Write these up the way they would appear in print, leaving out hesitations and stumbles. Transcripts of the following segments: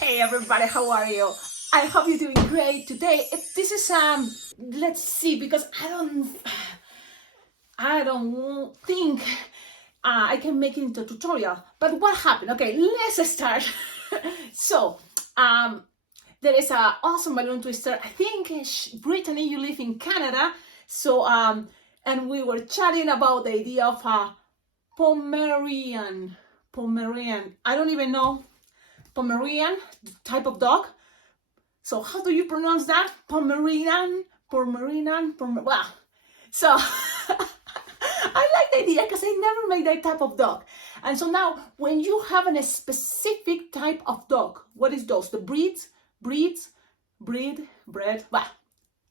Hey everybody, how are you? I hope you're doing great today. This is let's see, because I don't think I can make it into a tutorial. But what happened? Okay, let's start. So, there is an awesome balloon twister. I think Brittany, you live in Canada. So and we were chatting about the idea of a Pomeranian. I don't even know. Pomeranian type of dog. So how do you pronounce that? Pomeranian. Well, so I like the idea because I never made that type of dog. And so now when you have a specific type of dog, what is those? The breed, well,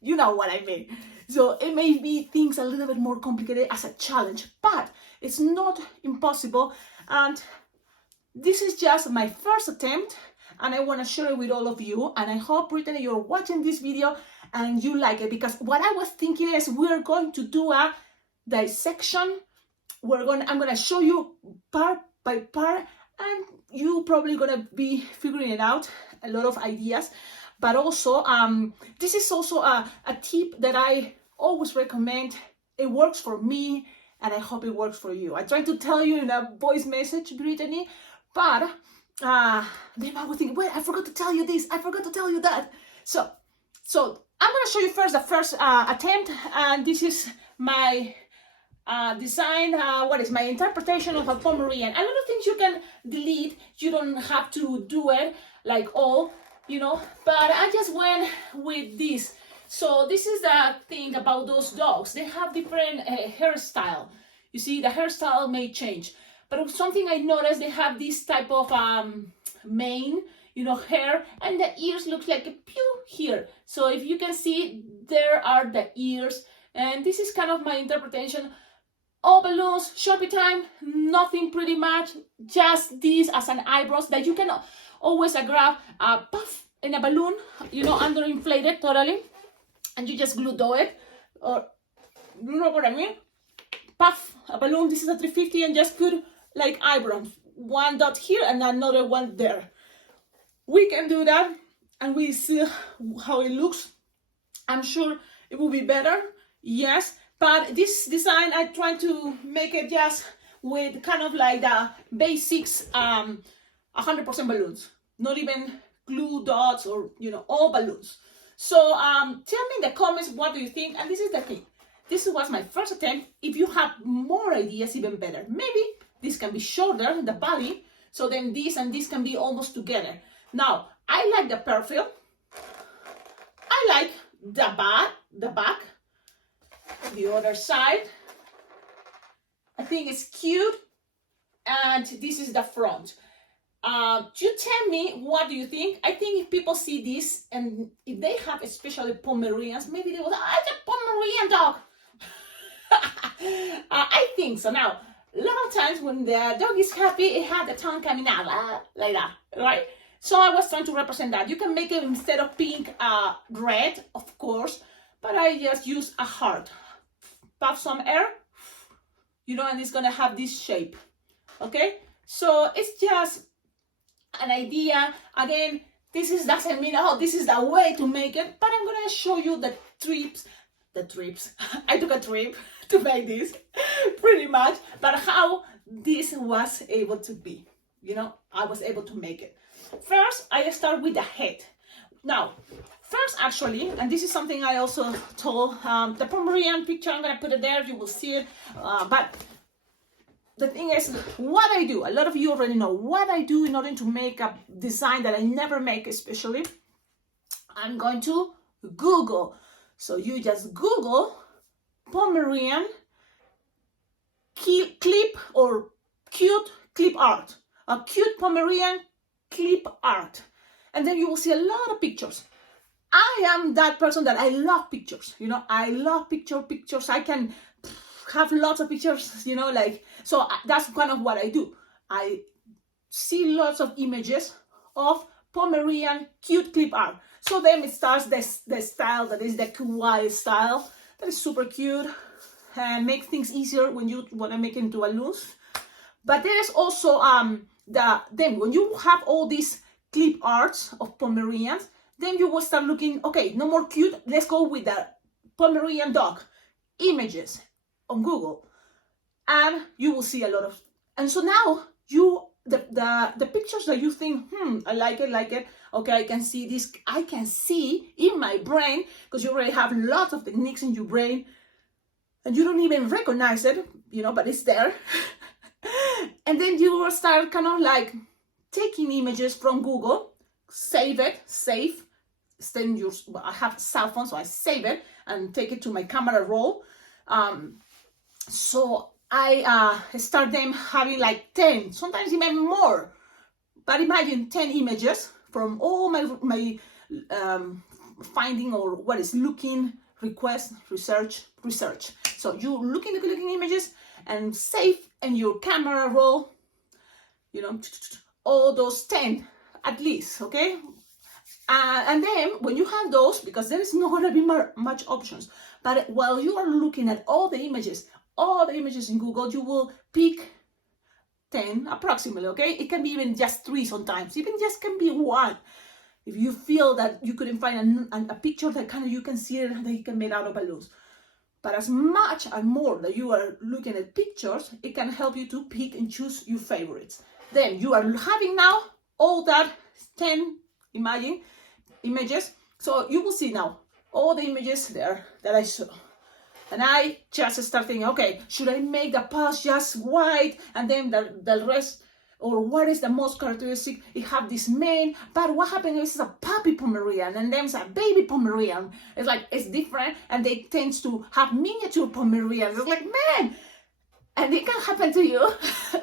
you know what I mean. So it may be things a little bit more complicated as a challenge, but it's not impossible. And this is just my first attempt, and I want to share it with all of you. And I hope, Brittany, you're watching this video and you like it, because what I was thinking is we're going to do a dissection. I'm going to show you part by part, and you probably going to be figuring it out, a lot of ideas. But also, this is also a tip that I always recommend. It works for me, and I hope it works for you. I tried to tell you in a voice message, Brittany, but then I would think, wait, I forgot to tell you this, I forgot to tell you that. So I'm going to show you first the first attempt, and this is my design, what is my interpretation of a Pomeranian. A lot of things you can delete, you don't have to do it like all, you know, but I just went with this. So this is the thing about those dogs. They have different hairstyle. You see, the hairstyle may change. But something I noticed, they have this type of mane, you know, hair, and the ears look like a pew here. So if you can see, there are the ears, and this is kind of my interpretation. All balloons, Shopee time, nothing pretty much, just this as an eyebrows that you can always grab a puff in a balloon, you know, underinflated totally, and you just glue it, or you know what I mean? Puff a balloon, this is a 350, and just put like eyebrows, one dot here and another one there. We can do that, and we see how it looks. I'm sure it will be better, yes, but this design I try to make it just with kind of like the basics 100% balloons, not even glue dots or, you know, all balloons. So tell me in the comments, what do you think? And this is the thing, this was my first attempt. If you have more ideas, even better. Maybe this can be shorter, the body, so then this and this can be almost together. Now, I like the profile. I like the back, the other side. I think it's cute. And this is the front. You tell me, what do you think? I think if people see this, and if they have especially Pomeranians, maybe they will say, oh, it's a Pomeranian dog. I think so. Now, a lot of times when the dog is happy, it had the tongue coming out like that, right? So I was trying to represent that. You can make it instead of pink, red, of course, but I just use a heart. Puff some air, you know, and it's gonna have this shape, okay? So it's just an idea. Again, doesn't mean, oh, this is the way to make it, but I'm gonna show you the trips. I took a trip to make this, pretty much, but how this was able to be, you know, I was able to make it. First, I start with the head. Now, first actually, and this is something I also told, the Pomeranian picture, I'm gonna put it there, you will see it, but the thing is, what I do, a lot of you already know what I do in order to make a design that I never make, especially, I'm going to Google. So you just Google Pomeranian clip or cute clip art, a cute Pomeranian clip art, and then you will see a lot of pictures. I am that person that I love pictures, you know, I love pictures. I can have lots of pictures, you know, like, so that's kind of what I do. I see lots of images of Pomeranian cute clip art. So then it starts the style that is the kawaii style, that is super cute, and makes things easier when you want to make it into a loose. But there is also then when you have all these clip arts of Pomeranians, then you will start looking, okay, no more cute, let's go with the Pomeranian dog images on Google. And you will see a lot of, and so now the pictures that you think, I like it, okay, I can see this, I can see in my brain, because you already have lots of techniques in your brain, and you don't even recognize it, but it's there. And then you will start kind of like taking images from Google, save, I have a cell phone, so I save it and take it to my camera roll. So I start them having like 10, sometimes even more. But imagine 10 images from all my finding or what is looking, request, research. So you looking images and save in your camera roll, all those 10 at least, okay? And then when you have those, because there is not going to be much options, but while you are looking at all the images in Google, you will pick 10 approximately, okay? It can be even just 3 sometimes, even just can be 1. If you feel that you couldn't find a picture that kind of you can see it, that you can make out of balloons. But as much and more that you are looking at pictures, it can help you to pick and choose your favorites. Then you are having now all that 10 images. So you will see now all the images there that I saw. And I just start thinking, okay, should I make the paws just white and then the rest, or what is the most characteristic? It have this mane, but what happens if it's a puppy Pomeranian and then it's a baby Pomeranian? It's like, it's different, and they tend to have miniature Pomeranians. It's like, man, and it can happen to you,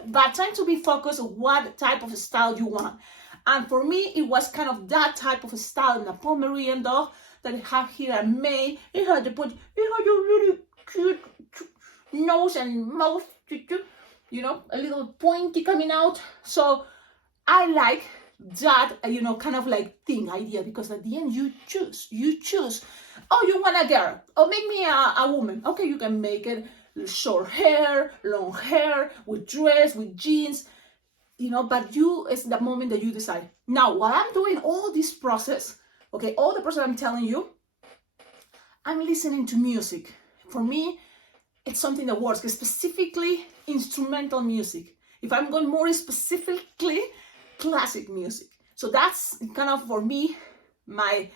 but trying to be focused on what type of style you want. And for me, it was kind of that type of style in a Pomeranian dog that I have here a mane. It had a really cute nose and mouth, a little pointy coming out. So I like that, kind of like idea, because at the end you choose. Oh, you want a girl? Oh, make me a woman. Okay, you can make it short hair, long hair, with dress, with jeans, but it's the moment that you decide. Now, while I'm doing all this process, okay, all the process I'm telling you, I'm listening to music. For me, it's something that works, specifically instrumental music. If I'm going more specifically, classic music. So that's kind of, for me, my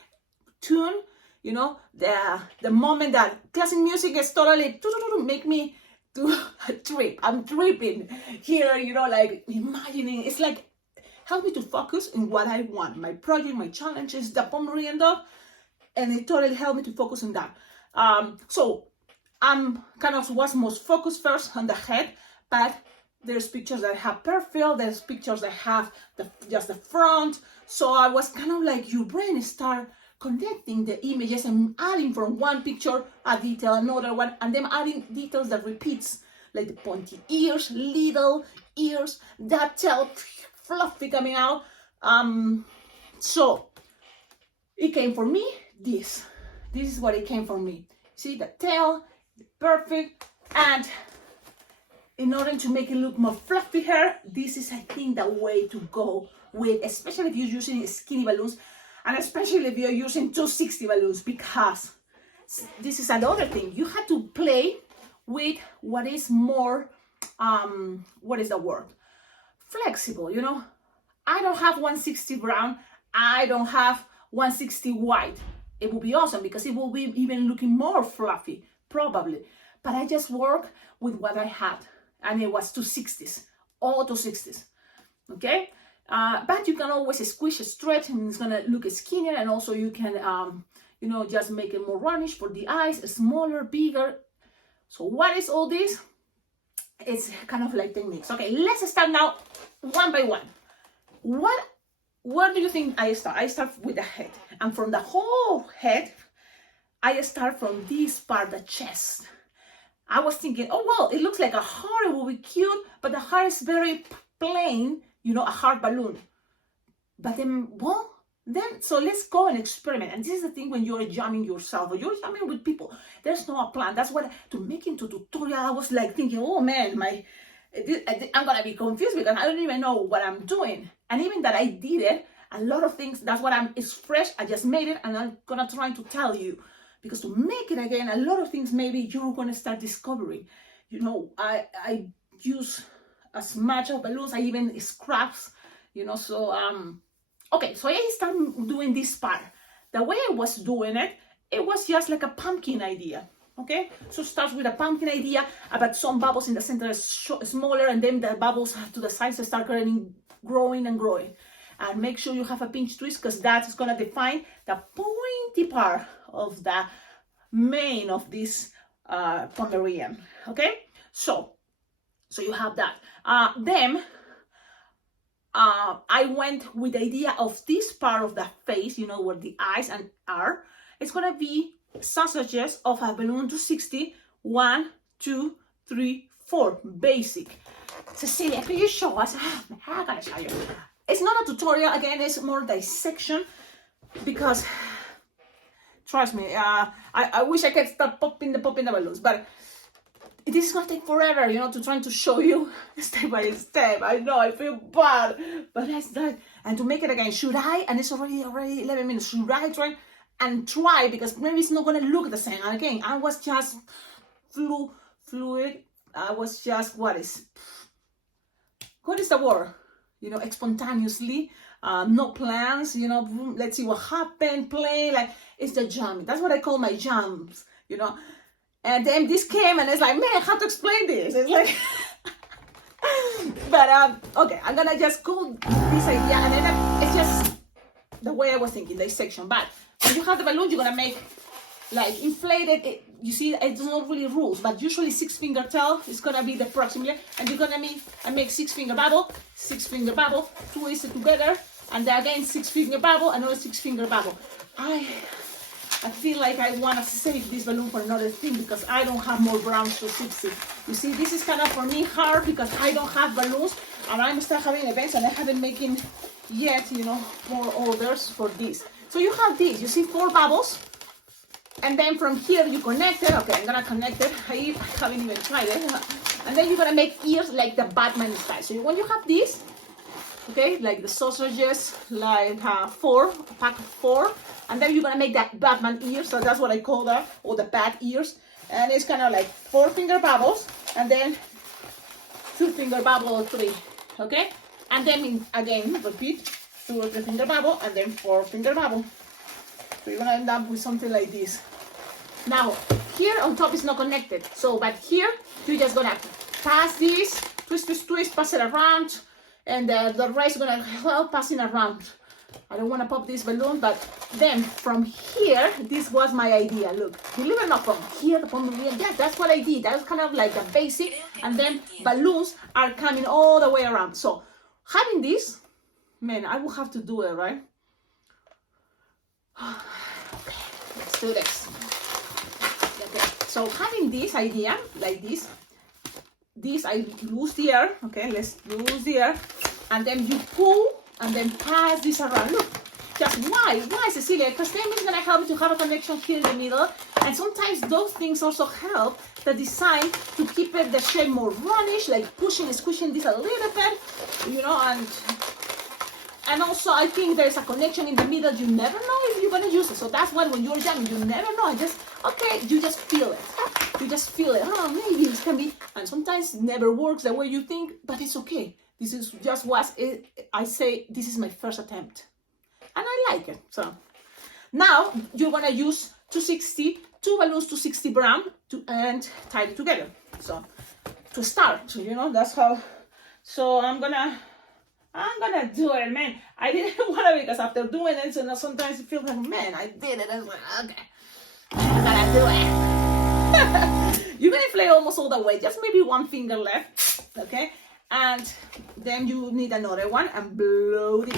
tune, the moment that classic music is totally make me do a trip. I'm tripping here, like imagining. It's like, help me to focus in what I want. My project, my challenge is the Pomeranian dog, and it totally helped me to focus on that. So I'm kind of was most focused first on the head, but there's pictures that have profile, there's pictures that have just the front. So I was kind of like, your brain start connecting the images and adding from one picture a detail, another one, and then adding details that repeats, like the pointy ears, little ears, that tail fluffy coming out. So it came for me, this is what it came for me. See the tail, perfect. And in order to make it look more fluffy hair, this is, I think, the way to go with, especially if you're using skinny balloons, and especially if you're using 260 balloons, because this is another thing. You have to play with what is more, what is the word? Flexible, I don't have 160 brown, I don't have 160 white. It will be awesome because it will be even looking more fluffy, probably. But I just work with what I had, and it was 260s, all 260s, okay? But you can always squish, stretch, and it's gonna look skinnier, and also you can, just make it more roundish for the eyes, smaller, bigger. So what is all this? It's kind of like techniques. Okay, let's start now one by one. Where do you think I start? I start with the head, and from the whole head, I start from this part, the chest. I was thinking, oh well, it looks like a heart, it will be cute, but the heart is very plain, a heart balloon. But then, so let's go and experiment. And this is the thing when you're jamming yourself, or you're jamming with people, there's no plan. That's what, to make into tutorial, I was like thinking, oh man, I'm gonna be confused because I don't even know what I'm doing. And even that I did it, a lot of things. That's what it's fresh. I just made it, and I'm gonna try to tell you, because to make it again, a lot of things maybe you're gonna start discovering. You know, I use as much of balloons, I even scraps, you know. So okay, so I started doing this part. The way I was doing it, it was just like a pumpkin idea. Okay, so it starts with a pumpkin idea about some bubbles in the center is smaller, and then the bubbles to the sides start growing and growing. And make sure you have a pinch twist, because that is going to define the pointy part of the mane of this Pomeranian. Okay, so you have that. Then I went with the idea of this part of the face, you know, where the eyes are. It's going to be sausages of a balloon 260, 1, 2, 3, 4, basic. Cecilia, can you show us? I'm gonna show you. It's not a tutorial, again, it's more dissection, because trust me, I wish I could start popping the balloons, but this is gonna take forever, you know, to trying to show you step by step. I know, I feel bad, but that's that. And to make it again, should I, and it's already 11 minutes, should I try, because maybe it's not gonna look the same. And again, I was just fluid. I was just, what is the word? You know, spontaneously, no plans, you know, let's see what happened, play, like, it's the jam. That's what I call my jams, you know. And then this came, and it's like, man, how to explain this? It's like, but, okay, I'm gonna just go this idea, and then it's just the way I was thinking, the section. But when you have the balloon, you're gonna make like inflated. You see, it's not really rules, but usually 6-finger tail is gonna be the approximate, and you're gonna make 6-finger bubble, 6-finger bubble, twist it together, and then again 6-finger bubble, another 6-finger bubble. I feel like I wanna save this balloon for another thing, because I don't have more browns to 60. You see, this is kind of for me hard, because I don't have balloons, and I'm still having events, and I haven't making yet, you know, more orders for this. So you have this, you see 4 bubbles, and then from here you connect it. Okay, I'm gonna connect it. I haven't even tried it. And then you're gonna make ears like the Batman style. So when you have this, okay, like the sausages, like 4, a pack of 4, and then you're gonna make that Batman ears. So that's what I call that, or the bat ears. And it's kind of like 4-finger bubbles, and then 2-finger bubble or 3, okay? And then again, repeat, 2 or 3-finger bubble, and then 4-finger bubble. So you're gonna end up with something like this. Now, here on top is not connected. So, but here, you're just gonna pass this, twist, pass it around, and the rest is gonna help passing around. I don't wanna pop this balloon, but then from here, this was my idea. Look, believe it or not, from here, the Pomeranian, yeah, that's what I did. That was kind of like the basic, and then balloons are coming all the way around. So, having this, man, I will have to do it, right? Okay, let's do this. Okay, so having this idea like this I lose the air. Okay, let's lose the air, and then you pull and then pass this around. Look, just why, Cecilia? Because then it's gonna help you to have a connection here in the middle, and sometimes those things also help the design to keep it the shape more runnish, like pushing, squishing this a little bit, you know, and also, I think there's a connection in the middle. You never know if you're gonna use it. So that's why when you're young, you never know. You just feel it. You just feel it. Oh, maybe this can be. And sometimes it never works the way you think, but it's okay. This is just what I say. This is my first attempt, and I like it. So now you're gonna use 260, 2 balloons 260 brown and tie it together. So to start, so you know that's how. So I'm gonna do it, man. I didn't want to, because after doing it, so sometimes you feel like, man, I did it. I was like, okay, I'm gonna do it. You're gonna inflate almost all the way, just maybe 1 finger left, okay? And then you need another one and blow this.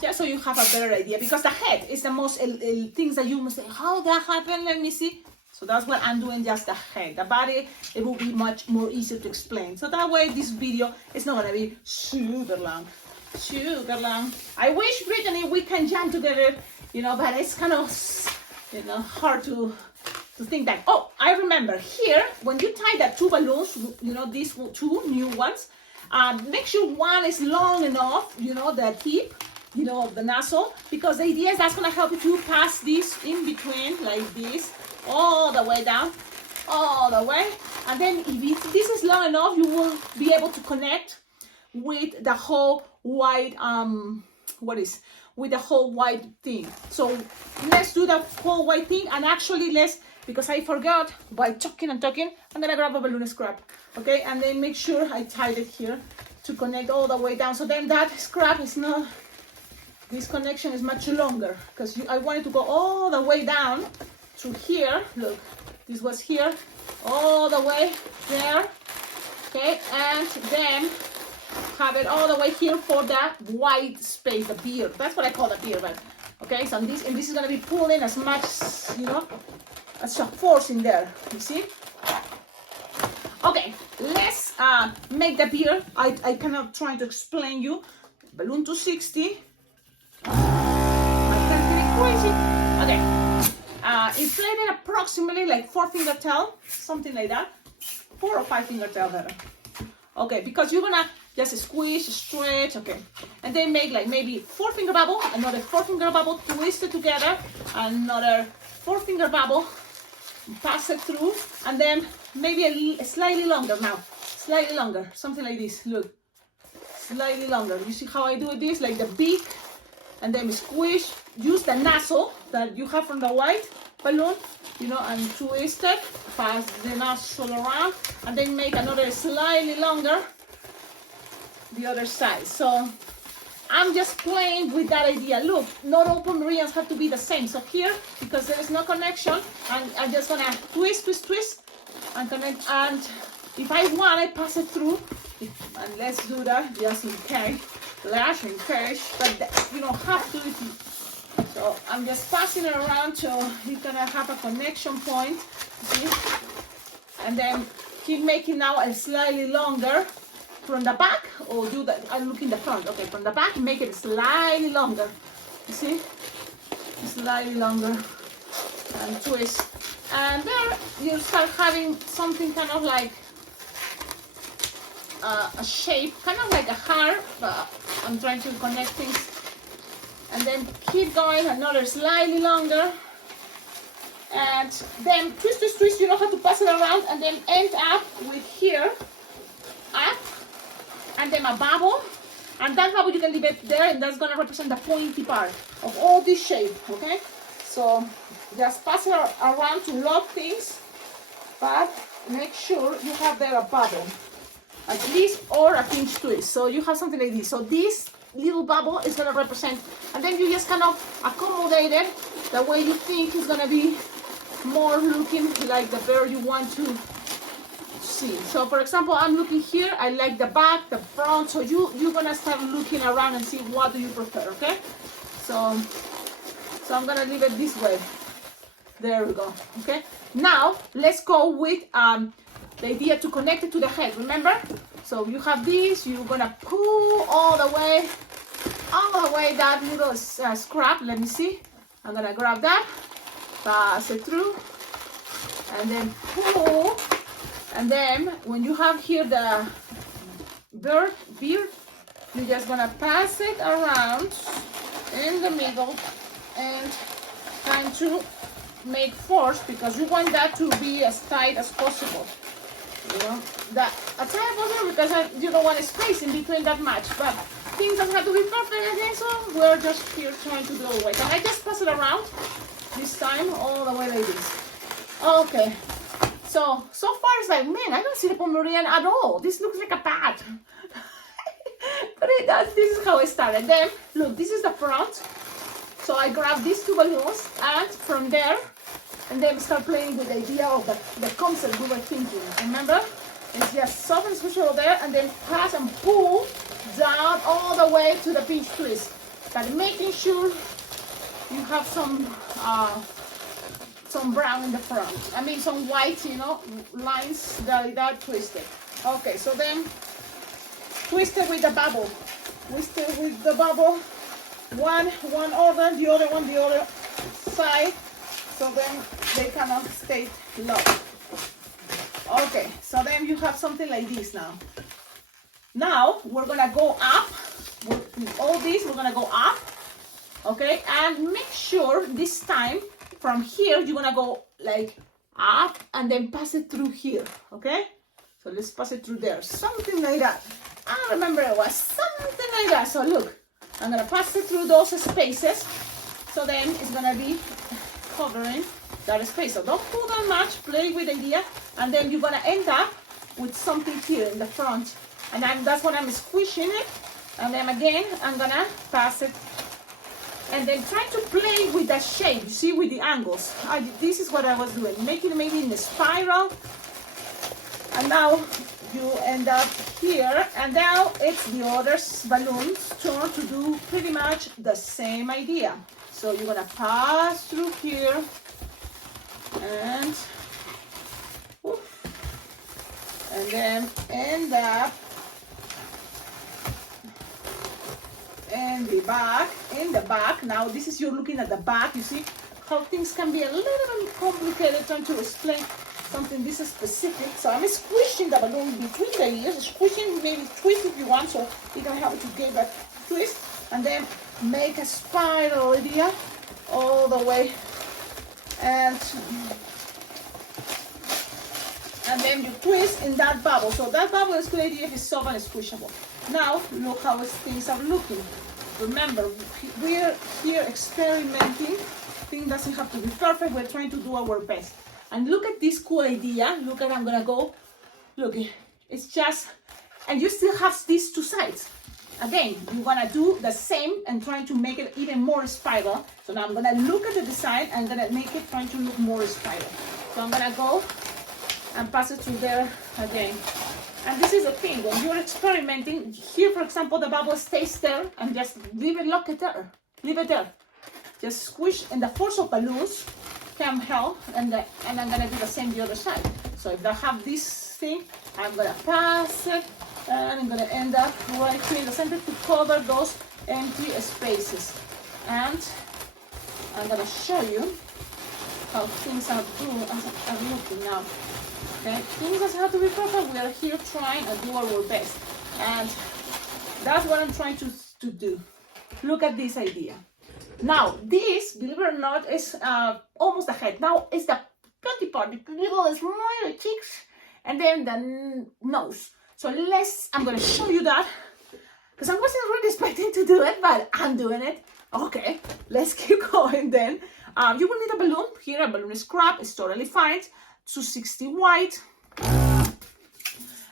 Just so you have a better idea, because the head is the most things that you must say, how that happened, let me see. So that's what I'm doing, just the head. The body, it will be much more easier to explain. So that way this video is not gonna be super long. I wish, Brittany, we can jam together, you know, but it's kind of, you know, hard to think that. Oh, I remember here, when you tie the 2 balloons, you know, these 2 new ones, Make sure one is long enough, you know, the tip, you know, of the nozzle, because the idea is that's gonna help you to pass this in between like this, all the way down, all the way. And then if this is long enough, you will be able to connect with the whole white, with the whole white thing. So let's do the whole white thing, and actually because I forgot by talking and talking, I'm gonna grab a balloon scrap, okay? And then make sure I tied it here to connect all the way down. So then that scrap is not, this connection is much longer, because I wanted to go all the way down to here. Look, this was here, all the way there, okay? And then have it all the way here for that white space, the beard. That's what I call the beard, but okay. So this is gonna be pulling as much, you know, as a force in there. You see? Okay, let's make the beard. I cannot try to explain you. Balloon 260. I can't get it crazy. Okay. Inflated approximately like 4-finger tail, something like that. 4 or 5-finger tail better. Okay, because you're gonna just squish, stretch, okay. And then make like maybe 4-finger bubble, another 4-finger bubble, twist it together, another 4-finger bubble, pass it through, and then maybe a slightly longer now, slightly longer, something like this, look, slightly longer. You see how I do this, like the beak, and then squish, use the nozzle that you have from the white balloon, you know, and twist it, pass the nozzle around, and then make another slightly longer, the other side. So I'm just playing with that idea. Look, not all Pomeranians have to be the same. So here, because there is no connection, I'm just gonna twist, and connect. And if I want, I pass it through. And let's do that just in case. But you don't have to. So I'm just passing it around so you're gonna have a connection point. See? And then keep making now a slightly longer from the back, or do that. I'm looking the front. Okay, from the back, make it slightly longer. You see, slightly longer, and twist. And there you start having something kind of like a shape, kind of like a heart. But I'm trying to connect things. And then keep going, another slightly longer. And then twist. You know how to pass it around, and then end up with here, up. And then a bubble, and that bubble you can leave it there, and that's gonna represent the pointy part of all this shape, okay? So just pass it around to lock things, but make sure you have there a bubble, at least, or a pinch twist. So you have something like this. So this little bubble is gonna represent, and then you just kind of accommodate it the way you think is gonna be more looking like the bird you want to see. So for example, I'm looking here, I like the back, the front, so you're gonna start looking around and see what do you prefer, okay? So I'm gonna leave it this way. There we go, okay? Now let's go with the idea to connect it to the head, remember? So you have this, you're gonna pull all the way that little scrap. Let me see, I'm gonna grab that, pass it through, and then pull. And then when you have here the beard, you're just gonna pass it around in the middle and trying to make force, because you want that to be as tight as possible. You know, that as tight as possible, because you don't want a space in between that much. But things don't have to be perfect again, so we're just here trying to do it. And I just pass it around this time all the way like this. Okay. So far it's like, man, I don't see the Pomeranian at all. This looks like a bat. But it does. This is how I started. Then, look, this is the front. So I grab these 2 balloons, and from there, and then start playing with the idea of the concept we were thinking. Remember? It's just soft and special there, and then pass and pull down all the way to the pinch twist. But making sure you have some brown in the front. I mean some white, you know, lines that twisted. Okay, so then twist it with the bubble. Twist it with the bubble. One over, the other one the other side. So then they cannot stay locked. Okay, so then you have something like this now. Now we're gonna go up. With all this, we're gonna go up, okay? And make sure this time from here you're gonna go like up and then pass it through here, okay? So let's pass it through there, something like that. I remember it was something like that. So look, I'm gonna pass it through those spaces, so then it's gonna be covering that space. So don't pull that much, play with the idea, and then you're gonna end up with something here in the front. And that's what I'm squishing it. And then again, I'm gonna pass it. And then try to play with that shape, you see, with the angles. This is what I was doing, making it maybe in a spiral. And now you end up here. And now it's the other balloon's turn to do pretty much the same idea. So you're gonna pass through here and then end up in the back. Now this is, you're looking at the back. You see how things can be a little bit complicated trying to explain something this is specific. So I'm squishing the balloon between the ears, squishing, maybe twist if you want, so you can help to give a twist, and then make a spiral idea all the way, and then you twist in that bubble. So that bubble is good idea if it's soft and squishable. Now look how things are looking. Remember, we're here experimenting. Thing doesn't have to be perfect. We're trying to do our best. And look at this cool idea. Look at, I'm gonna go. Look, it's just, and you still have these two sides. Again, you wanna do the same and trying to make it even more spiral. So now I'm gonna look at the design and I'm gonna make it trying to look more spiral. So I'm gonna go and pass it through there again. And this is the thing, when you're experimenting, here for example, the bubble stays there and just leave it, lock it there, leave it there. Just squish, and the force of balloons can help, and I'm gonna do the same the other side. So if I have this thing, I'm gonna pass it, and I'm gonna end up right here in the center to cover those empty spaces. And I'm gonna show you how things are looking now. Okay, things doesn't have to be perfect. We are here trying and do our best, and that's what I'm trying to do. Look at this idea. Now this, believe it or not, is almost the head. Now it's the pretty part, the little small cheeks, and then the nose. So I'm gonna show you that, because I wasn't really expecting to do it, but I'm doing it. Okay, let's keep going then. You will need a balloon. Here, a balloon scrap, it's totally fine. 260 white, and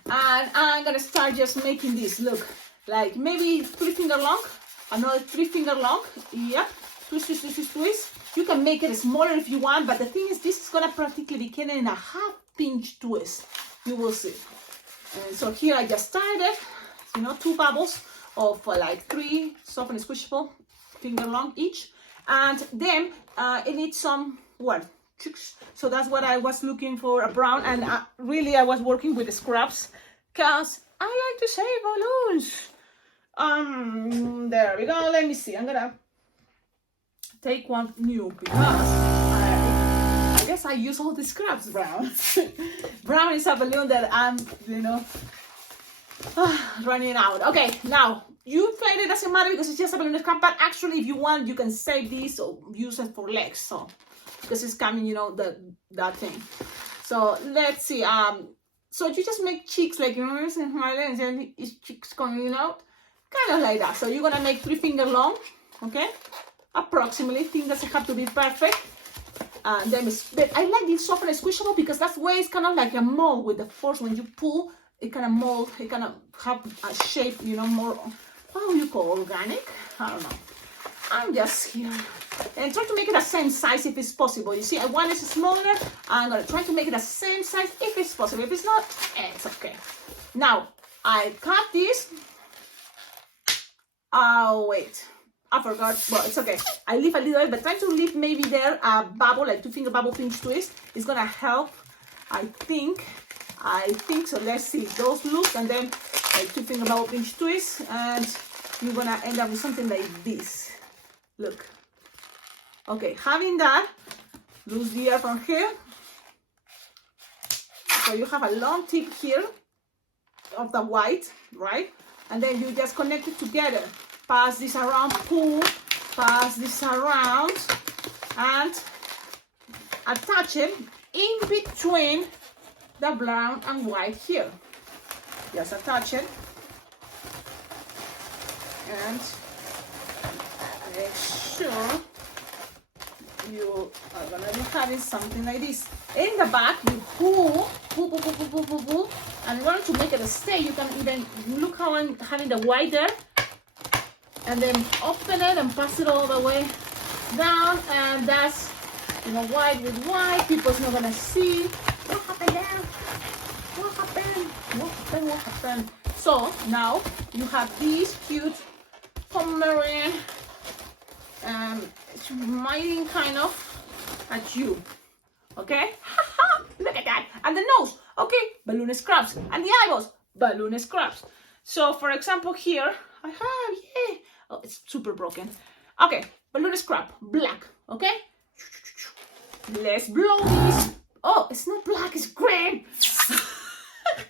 I'm gonna start just making this look like maybe 3 finger long, another 3 finger long. Yeah, twist, twist, twist, twist, twist. You can make it smaller if you want, but the thing is, this is gonna practically be getting a half pinch twist. You will see. And so here I just started, 2 bubbles of like 3 soft and squishable finger long each, and then it needs some chicks. So that's what I was looking for, a brown, and really I was working with the scraps because I like to save balloons. There we go. Let me see. I'm gonna take one new because I guess I use all the scraps brown. Brown is a balloon that I'm, running out. Okay, now you find it doesn't matter because it's just a balloon scrap, but actually if you want, you can save this or use it for legs. So because it's coming, that thing. So let's see. So you just make cheeks like and then it's cheeks coming out, kind of like that. So you're gonna make 3 finger long, okay? Approximately. Thing doesn't have to be perfect. Then but I like this soft and squishable because that's way it's kind of like a mold with the force. When you pull, it kind of mold. It kind of have a shape, more. What do you call organic? I don't know. I'm just here. And try to make it the same size if it's possible. You see, I want it smaller. I'm going to try to make it the same size if it's possible. If it's not, it's okay. Now, I cut this. Oh, wait. I forgot. Well, it's okay. I leave a little bit, but try to leave maybe there a bubble, like 2 finger bubble pinch twist. It's going to help, I think. So let's see. Those look, and then like 2 finger bubble pinch twist. And you're going to end up with something like this. Look. Okay, having that, loose the ear from here. So you have a long tip here. of the white, right? And then you just connect it together. Pass this around, pull, pass this around, and attach it in between the brown and white here. Just attach it and make sure you are gonna be having something like this. In the back, you pull, and in order to make it stay, you can even look how I'm having the white there, and then open it and pass it all the way down, and that's, you know, white with white. People's not gonna see what happened there. What happened? So now you have these cute Pomeranian, smiling kind of at you. Okay? Look at that. And the nose. Okay, balloon scraps. And the eyeballs, balloon scraps. So for example here, I have, yeah. Oh, it's super broken. Okay, balloon scrap, black. Okay? Let's blow this. Oh, it's not black, it's green.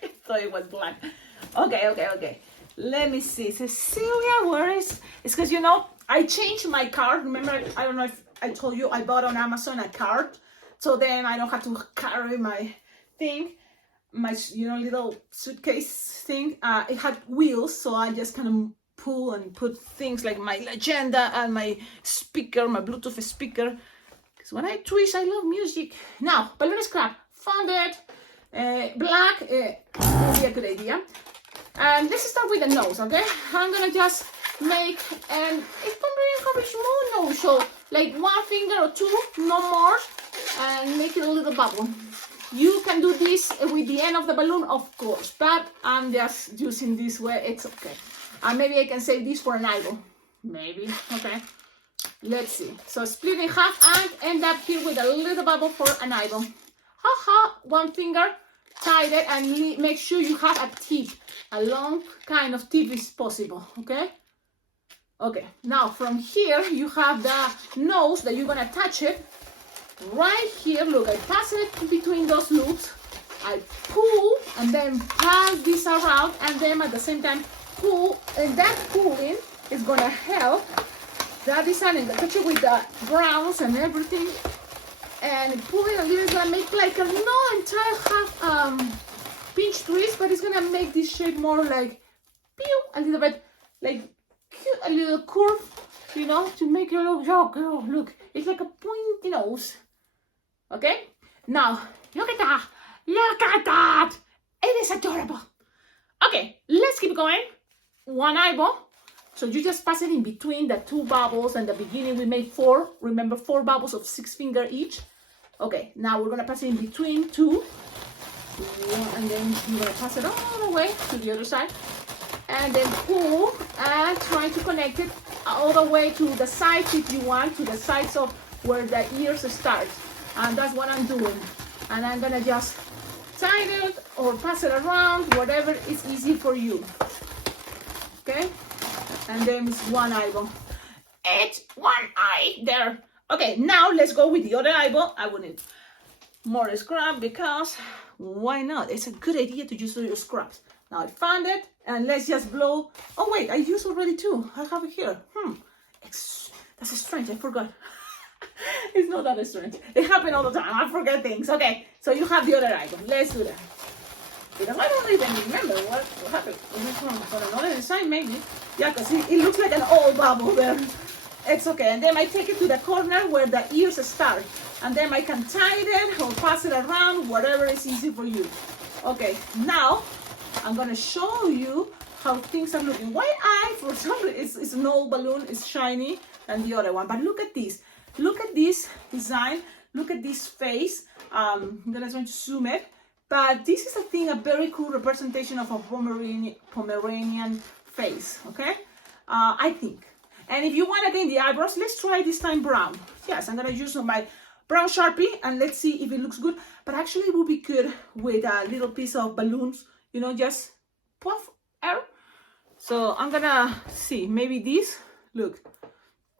I thought it was black. Okay. Let me see. Cecilia, where is? It's because, you know, I changed my card. Remember, I don't know if I told you, I bought on Amazon a card. So then I don't have to carry my thing, my, you know, little suitcase thing. It had wheels, so I just kind of pull and put things like my agenda and my speaker, my Bluetooth speaker. Because when I twist, I love music. Now, balloon scrap, found it. Black will be a good idea. And let's start with the nose, okay? I'm gonna just make, and it's gonna be a small nose, so like 1 finger or 2, no more, and make it a little bubble. You can do this with the end of the balloon, of course, but I'm just using this way, it's okay. Maybe I can save this for an eyeball, maybe, okay? Let's see. So split in half and end up here with a little bubble for an eyeball. 1 finger, tie it, and make sure you have a tip, a long kind of tip is possible, okay? Okay, now from here you have the nose that you're gonna attach it right here. Look, I pass it between those loops, I pull and then pass this around, and then at the same time pull, and that pulling is gonna help that design and touch it with the browns and everything. And pulling a little is gonna make like a no entire half pinch twist, but it's gonna make this shape more like pew, a little bit like cute, a little curve, you know, to make it look, oh, look, it's like a pointy nose. Okay, now look at that, it is adorable. Okay, let's keep going. 1 eyeball. So you just pass it in between the 2 bubbles, and the beginning we made 4. Remember, 4 bubbles of 6 fingers each. Okay, now we're gonna pass it in between 2, and then you're gonna pass it all the way to the other side, and then pull and try to connect it all the way to the sides if you want, to the sides of where the ears start. And that's what I'm doing. And I'm gonna just tie it or pass it around, whatever is easy for you. Okay? And then it's 1 eyeball. It's 1 eye there. Okay, now let's go with the other eyeball. I will need more scrap because why not? It's a good idea to use your scraps. Now I found it, and let's just blow. Oh wait, I used already 2. I have it here. That's strange, I forgot. It's not that strange. It happens all the time. I forget things. Okay, so you have the other eyeball. Let's do that. Because I don't even remember what happened. For another design, maybe. Yeah, because it looks like an old bubble there. It's okay. And then I take it to the corner where the ears start. And then I can tie it or pass it around, whatever is easy for you. Okay, now I'm going to show you how things are looking. Why for some reason, it's an old balloon, it's shiny, and the other one. But look at this. Look at this design. Look at this face. I'm going to try to zoom it. But this is, I think, a very cool representation of a Pomeranian face, okay? I think. And if you want again the eyebrows, let's try this time brown. Yes, I'm gonna use my brown Sharpie and let's see if it looks good. But actually it would be good with a little piece of balloons, you know, just puff air. So I'm gonna see, maybe this, look,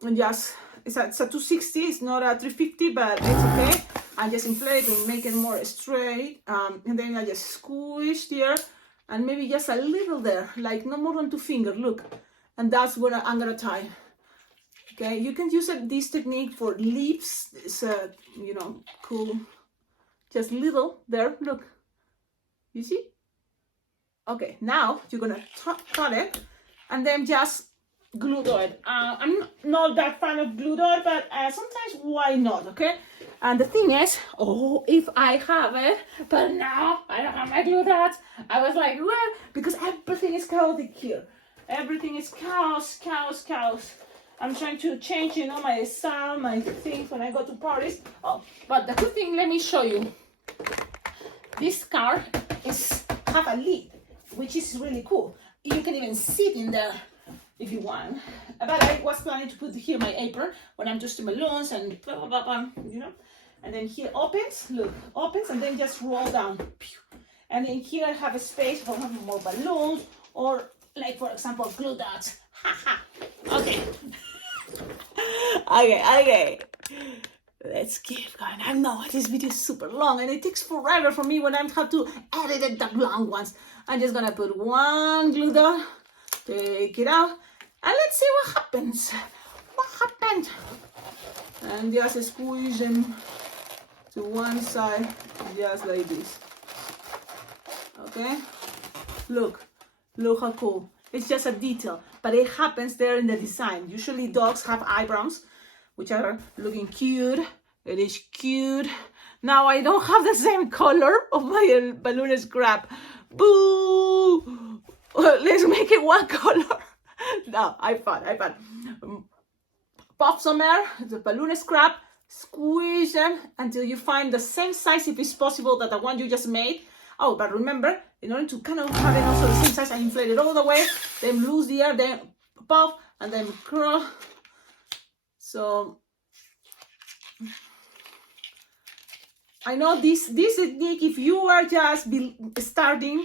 and just, it's a 260, it's not a 350, but it's okay. I just inflate and make it more straight, and then I just squish here, and maybe just a little there, like no more than 2 fingers, look. And that's where I'm gonna tie. Okay, you can use this technique for lips. It's you know, cool. Just little there, look. You see? Okay, now you're gonna cut it and then just glue it. I'm not that fan of glue dot, but sometimes why not, okay? And the thing is, oh, if I have it, but now I don't have my glue dots. I was like, well, because everything is chaotic here. Everything is chaos. I'm trying to change, you know, my style, my things when I go to parties. Oh, but the good thing, let me show you. This card have a lid, which is really cool. You can even sit in there if you want. But I was planning to put here my apron when I'm just in balloons and blah, blah, blah, blah, you know. And then here opens, look, opens, and then just roll down. And then here I have a space for more balloons, or like, for example, glue dots. Okay. Okay. Let's keep going. I know this video is super long and it takes forever for me when I have to edit it, the long ones. I'm just gonna put one glue dot, take it out, and let's see what happens. What happened? And just squeeze them to one side, just like this. Okay? Look how cool. It's just a detail, but it happens there in the design. Usually dogs have eyebrows, which are looking cute. It is cute. Now I don't have the same color of my balloon scrap. Boo! Let's make it one color. No, I found. Pop some air, the balloon scrap, squeeze them until you find the same size, if it's possible, that the one you just made. Oh, but remember, in order to kind of have it also the same size, I inflate it all the way, then lose the air, then pop, and then curl. So I know this technique, if you are just starting,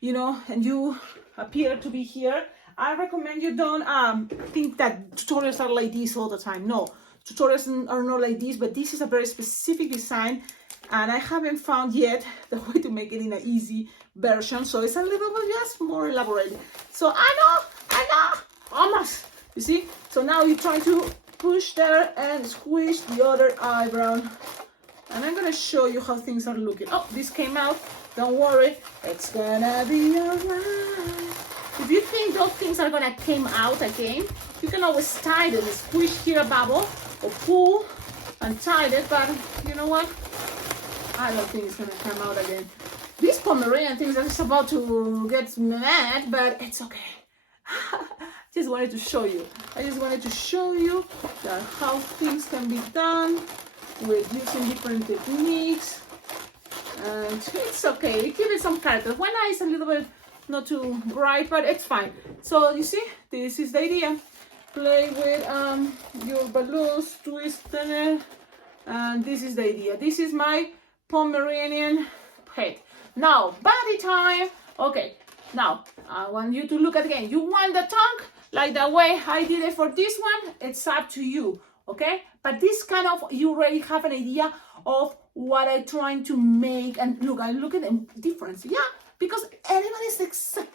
you know, and you appear to be here, I recommend you don't think that tutorials are like this all the time. No, tutorials are not like this, but this is a very specific design, and I haven't found yet the way to make it in an easy version, so it's a little bit just more elaborate. So I know, almost, you see? So now you're trying to push there and squish the other eyebrow, and I'm gonna show you how things are looking. Oh, this came out, don't worry, it's gonna be alright. If you think those things are gonna come out again, you can always tie them, squish here a bubble, or pull and tie it, but you know what? I don't think it's gonna come out again. These Pomeranian things are just about to get mad, but it's okay. Just wanted to show you. I just wanted to show you that how things can be done with using different techniques. And it's okay. Give it some character. One eye is a little bit not too bright, but it's fine. So you see, this is the idea. Play with your balloons, twist it, and this is the idea. This is my Pomeranian head. Now, body time. Okay, now I want you to look at again. You want the tongue like the way I did it for this one? It's up to you, okay? But this kind of, you already have an idea of what I'm trying to make. And look, I look at the difference. Yeah, because everybody's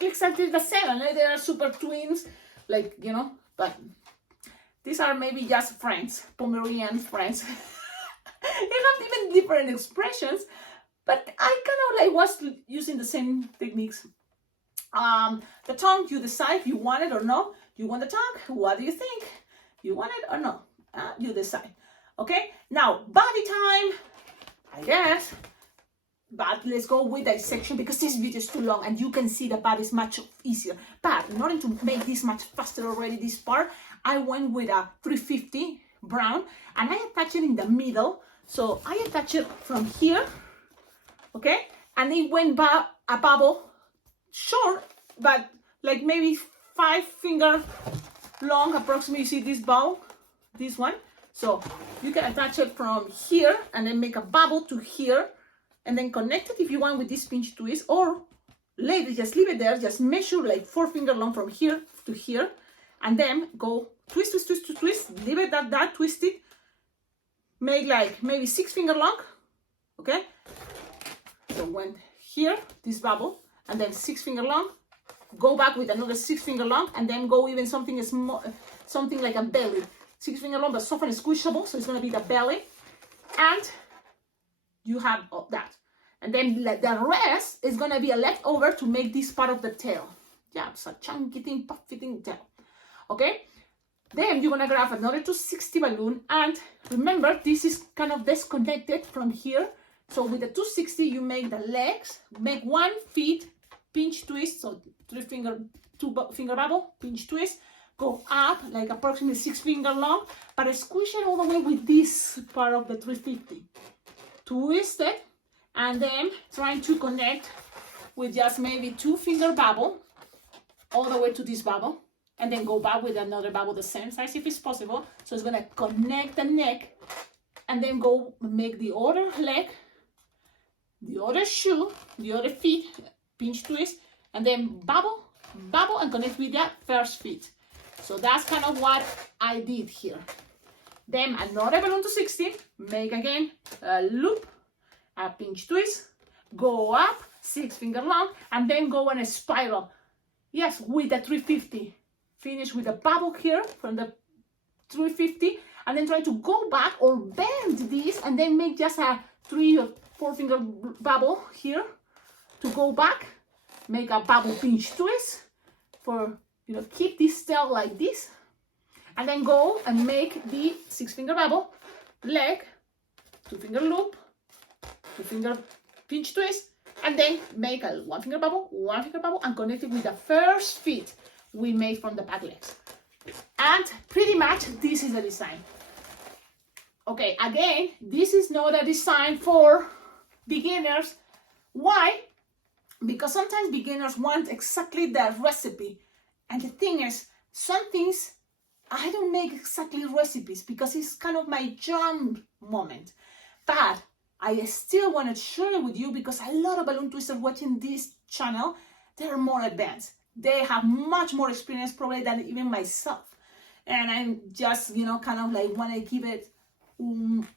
exactly the same. And they are super twins, like, you know, but these are maybe just friends, Pomeranian friends. They have even different expressions, but I kind of like was using the same techniques. The tongue, you decide if you want it or no. You want the tongue? What do you think? You want it or no? You decide. Okay, now body time, I guess. But let's go with dissection because this video is too long and you can see the body is much easier. But in order to make this much faster already, this part, I went with a 350 brown and I attach it in the middle. So I attach it from here, okay? And it went by a bubble, short, but like maybe 5 finger long, approximately. You see this bow, this one. So you can attach it from here and then make a bubble to here and then connect it if you want with this pinch twist, or later just leave it there, just measure like 4 finger long from here to here and then go twist, twist, twist, twist, twist, leave it at that, twist it, make like maybe 6 finger long, okay? So went here, this bubble, and then 6 finger long, go back with another 6 finger long, and then go even something small, something like a belly. 6 finger long, but soft and squishable, so it's gonna be the belly, and you have that. And then the rest is gonna be a leftover to make this part of the tail. Yeah, it's a chunky thing, puffy thing tail. Okay? Then you're gonna grab another 260 balloon, and remember, this is kind of disconnected from here. So with the 260, you make the legs, make 1 feet, pinch twist, so 2 finger bubble, pinch twist, go up like approximately 6 finger long, but squish it all the way with this part of the 350. Twist it, and then trying to connect with just maybe 2 finger bubble all the way to this bubble, and then go back with another bubble the same size if it's possible. So it's gonna connect the neck, and then go make the other leg, the other shoe, the other feet, pinch twist, and then bubble, and connect with that first feet. So that's kind of what I did here. Then another balloon to 60, make again a loop, a pinch twist, go up, 6 finger long, and then go in a spiral. Yes, with the 350. Finish with a bubble here from the 350, and then try to go back or bend this, and then make just a 3 or 4 finger bubble here to go back, make a bubble pinch twist for, keep this tail like this, and then go and make the 6 finger bubble, leg, 2 finger loop, 2 finger pinch twist, and then make a 1 finger bubble, and connect it with the first feet we made from the back legs. And pretty much this is the design. Okay, again, this is not a design for beginners. Why? Because sometimes beginners want exactly the recipe. And the thing is, some things I don't make exactly recipes because it's kind of my jam moment. But I still want to share it with you because a lot of balloon twisters watching this channel, they're more advanced. They have much more experience probably than even myself. And I'm just, kind of like want to give it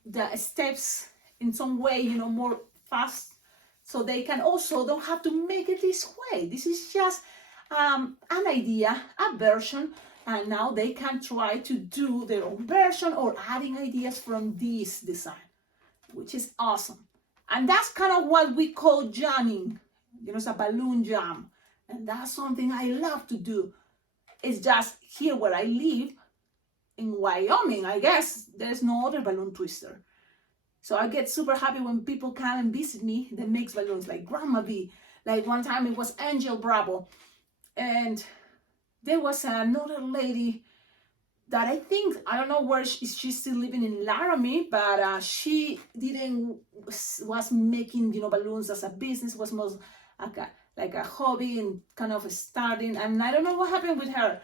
the steps in some way, more fast. So they can also don't have to make it this way. This is just an idea, a version. And now they can try to do their own version or adding ideas from this design, which is awesome. And that's kind of what we call jamming. It's a balloon jam. And that's something I love to do. It's just here where I live, in Wyoming, I guess, there's no other balloon twister. So I get super happy when people come and visit me that makes balloons, like Grandma V. Like one time it was Angel Bravo. And there was another lady that I don't know where she's still living in Laramie, but she was making, balloons as a business, was most like a hobby and kind of starting, and I don't know what happened with her,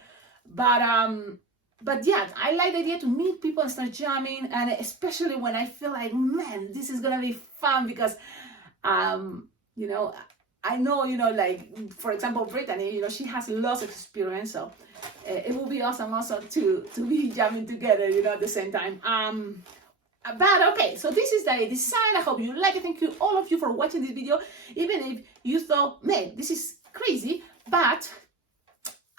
but yeah, I like the idea to meet people and start jamming, and especially when I feel like, man, this is gonna be fun because, I know, like for example, Brittany, she has lots of experience, so it will be awesome also to be jamming together, at the same time. But okay, so this is the design. I hope you like it. Thank you, all of you, for watching this video. Even if you thought, man, this is crazy, but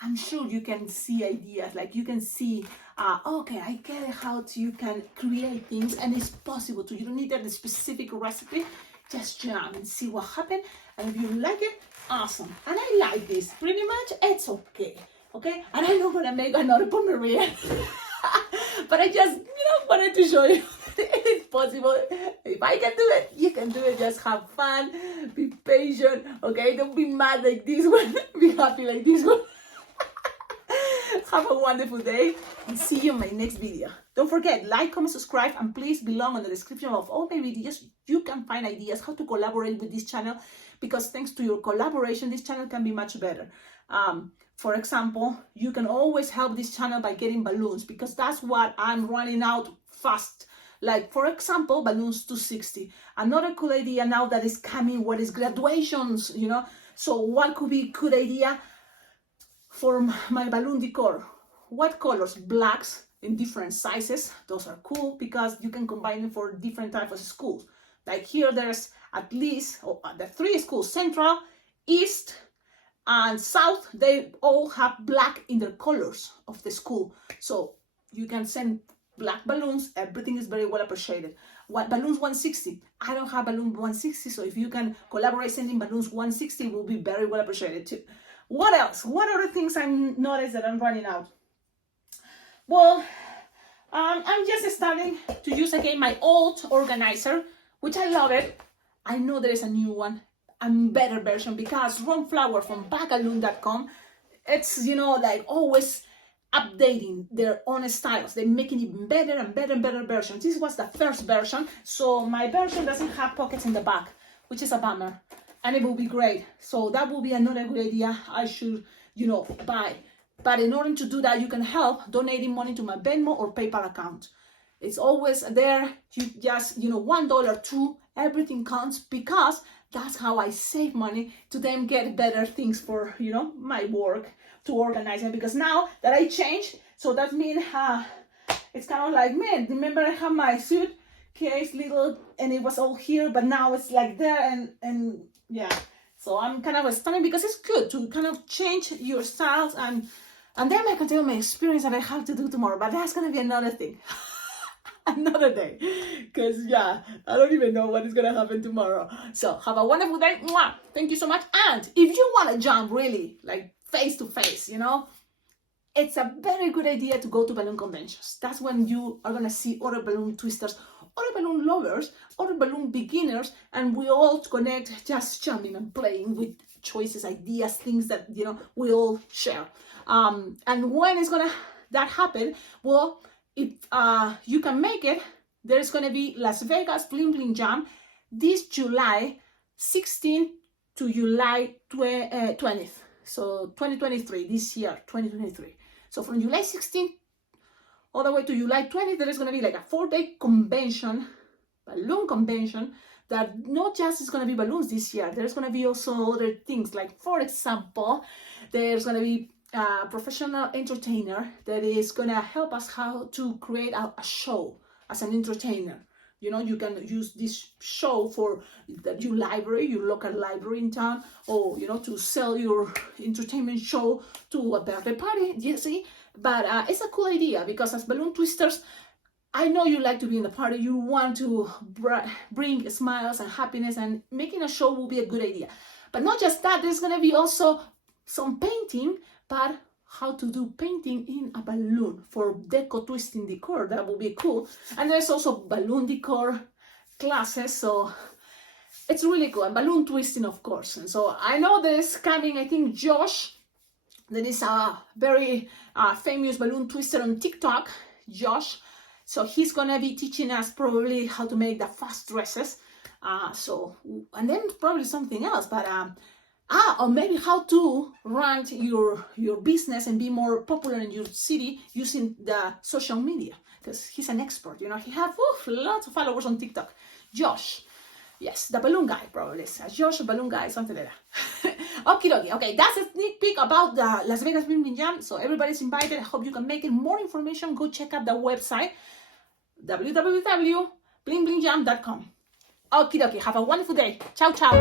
I'm sure you can see ideas. Like you can see, okay, I get how you can create things, and it's possible to. You don't need a specific recipe. Just jam and see what happens. And if you like it, awesome. And I like this. Pretty much, it's okay. Okay, and I'm not gonna make another Pomeranian, but I just, wanted to show you. It's possible. If I can do it, you can do it. Just have fun, be patient, okay? Don't be mad like this one, be happy like this one. Have a wonderful day, and see you in my next video. Don't forget, like, comment, subscribe, and please belong in the description of all my videos. You can find ideas how to collaborate with this channel, because thanks to your collaboration, this channel can be much better. For example, you can always help this channel by getting balloons, because that's what I'm running out fast. Like, for example, balloons 260. Another cool idea now that is coming, what is graduations, So what could be a good idea for my balloon decor? What colors? Blacks in different sizes. Those are cool because you can combine them for different types of schools. Like here, there's at least the 3 schools, Central, East and South, they all have black in their colors of the school. So you can send black balloons. Everything is very well appreciated. What balloons 160? I don't have balloon 160, so if you can collaborate sending balloons 160, will be very well appreciated too. What else? What other things I noticed that I'm running out? Well, I'm just starting to use again my old organizer, which I love it. I know there is a new one, a better version, because Ron Flower from Bagaloon.com, it's, you know, like always updating their own styles. They're making even better and better and better versions. This was the first version, so my version doesn't have pockets in the back, which is a bummer, and it will be great. So that will be another good idea I should, you know, buy. But in order to do that, you can help donating money to my Venmo or PayPal account. It's always there. You just, you know, $1, $2, everything counts, because that's how I save money to then get better things for, you know, my work, to organize it. Because now that I changed, so that means it's kind of like, man, remember I have my suitcase little and it was all here, but now it's like there, and yeah. So I'm kind of stunned, because it's good to kind of change your styles, and then I can tell my experience that I have to do tomorrow, but that's gonna be another thing. Another day, because yeah, I don't even know what is gonna happen tomorrow. So have a wonderful day. Mwah! Thank you so much. And if you want to jump really like face to face, you know, it's a very good idea to go to balloon conventions. That's when you are gonna see other balloon twisters, other balloon lovers, other balloon beginners, and we all connect, just jumping and playing with choices, ideas, things that, you know, we all share. And when is gonna that happen? Well, if you can make it, there's going to be Las Vegas Bling Bling Jam this July 16th to July 20th. So 2023, this year, 2023. So from July 16th all the way to July 20th, there is going to be like a 4-day convention, balloon convention, that not just is going to be balloons this year. There's going to be also other things, like, for example, there's going to be professional entertainer that is gonna help us how to create a show as an entertainer. You know, you can use this show for your library, your local library in town, or, you know, to sell your entertainment show to a birthday party, you see. But it's a cool idea, because as balloon twisters, I know you like to be in the party, you want to bring smiles and happiness, and making a show will be a good idea. But not just that, there's gonna be also some painting, but how to do painting in a balloon for deco twisting decor. That will be cool. And there's also balloon decor classes, so it's really cool. And balloon twisting, of course. And so I know there's coming, I think, Josh, that is a very famous balloon twister on TikTok, Josh. So he's gonna be teaching us probably how to make the fast dresses. And then probably something else, but or maybe how to run your business and be more popular in your city using the social media, because he's an expert. You know, he has lots of followers on TikTok. Josh, yes, the balloon guy probably. Josh, the balloon guy, something like that. Okie dokie. Okay, that's a sneak peek about the Las Vegas Bling Bling Jam. So everybody's invited. I hope you can make it. More information, go check out the website, www.blingblingjam.com. Okie dokie. Have a wonderful day. Ciao, ciao.